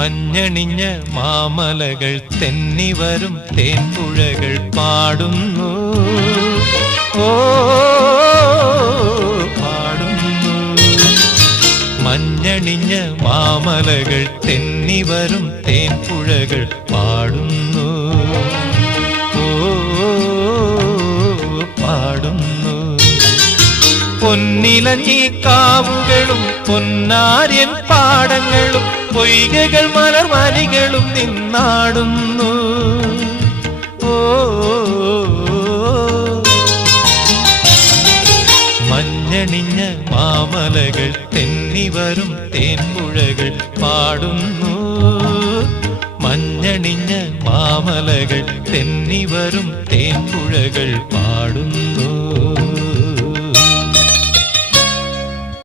മഞ്ഞണിഞ്ഞ മാമലകൾ തെന്നിവരും തേൻപുഴകൾ പാടുന്നു. ഓ പാടുന്നു. മഞ്ഞണിഞ്ഞ മാമലകൾ തെന്നിവരും തേൻപുഴകൾ പാടുന്നു. ഓ പാടുന്നു. പൊന്നിലഞ്ഞി കാവുകളും പൊന്നാര്യൻ പാടങ്ങളും പൊയ്കകൾ മലർവാലികളും നിന്നാടുന്നു. ഓ മഞ്ഞണിഞ്ഞ മാമലകൾ തെന്നിവരും തേൻപുഴകൾ പാടുന്നു. മഞ്ഞണിഞ്ഞ മാമലകൾ തെന്നിവരും തേൻപുഴകൾ പാടുന്നു.